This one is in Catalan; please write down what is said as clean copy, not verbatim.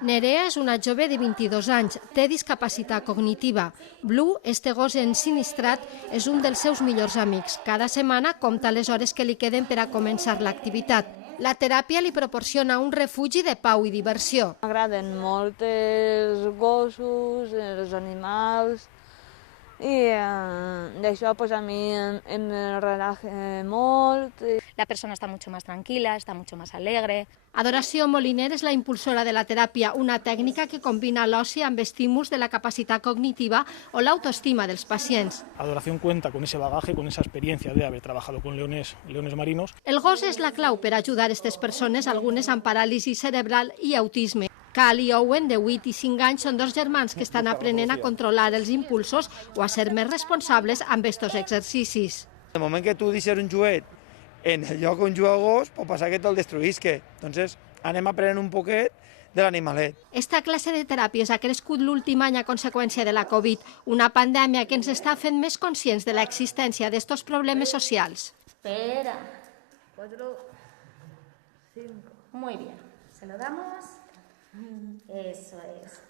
Nerea és una jove de 22 anys, té discapacitat cognitiva. Blue, este gos ensinistrat, és un dels seus millors amics. Cada setmana compta les hores que li queden per a començar l'activitat. La teràpia li proporciona un refugi de pau i diversió. M'agraden molt els gossos, els animals, i d'això a mi em relaja molt. La persona está mucho más tranquila, está mucho más alegre. Adoració Moliner és la impulsora de la teràpia, una tècnica que combina l'oci amb estímuls de la capacitat cognitiva o l'autoestima dels pacients. Adoración cuenta con ese bagaje, con esa experiencia de haber trabajado con leones marinos. El gos és la clau per ajudar aquestes persones, algunes amb paràlisi cerebral i autisme. Cal i Owen, de 8 i 5 anys, són dos germans que estan aprenent a controlar els impulsos o a ser més responsables amb aquests exercicis. El moment que tu deixes un joguet en el lloc on juga el gos, pot passar que te'l destruïsque. Entonces, anem aprenent un poquet de l'animalet. Esta classe de teràpies ha crescut l'últim any a conseqüència de la Covid, una pandèmia que ens està fent més conscients de l'existència d'estos problemes socials. Espera. 4, 5. Muy bien. Se lo damos. Eso es.